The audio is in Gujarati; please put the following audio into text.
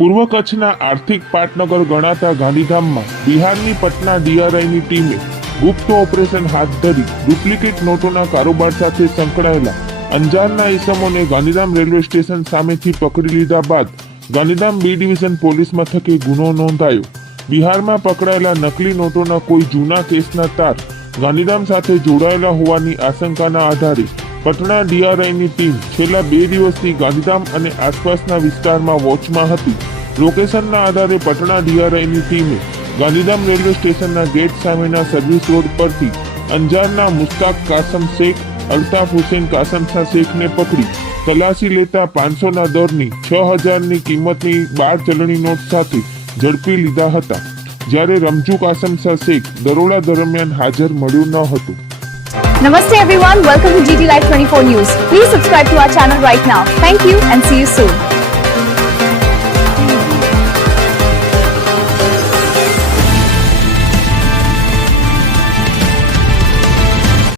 પૂર્વ કચ્છના આર્થિક પાટનગર ગણાતા ગાંધીધામમાં બિહારની પટના ડીઆરઆઈની ટીમે ગુપ્ત ઓપરેશન હાથ ધરી ડુપ્લિકેટ નોટોના કારોબાર સાથે સંકળાયેલા અંજારના ઇસમોને ગાંધીધામ રેલવે સ્ટેશન સામેથી પકડી લીધા બાદ ગાંધીધામ બી ડિવિઝન પોલીસ મથકે ગુનો નોંધાયો. બિહારમાં પકડાયેલા નકલી નોટોના કોઈ જૂના કેસના તાર ગાંધીધામ સાથે જોડાયેલા હોવાની આશંકાના આધારે પટના ડીઆરઆઈની ટીમ છેલ્લા 2 દિવસથી ગાંધીધામ અને આસપાસના વિસ્તારમાં વોચમાં હતી. લોકેશનના આધારે પટના ડીઆરઆઈની ટીમે ગાંધીધામ રેલવે સ્ટેશનના ગેટ સામેના સર્વિસ રોડ પરથી અંજારના મુસ્તાક કાસમ શેખ, અલ્તાફ હુસેન કાસમશા શેખને પકડી તલાશી લેતા 500ના દરની 6000ની કિંમતની 12 ચલણી નોટ સાથે ઝડપી લીધા હતા. જ્યારે રમજુ કાસમશા શેખ દરોડા દરમિયાન હાજર મળ્યું ન હતું. Namaste everyone, welcome to GT Live 24 News. Please subscribe to our channel right now. Thank you and see you soon.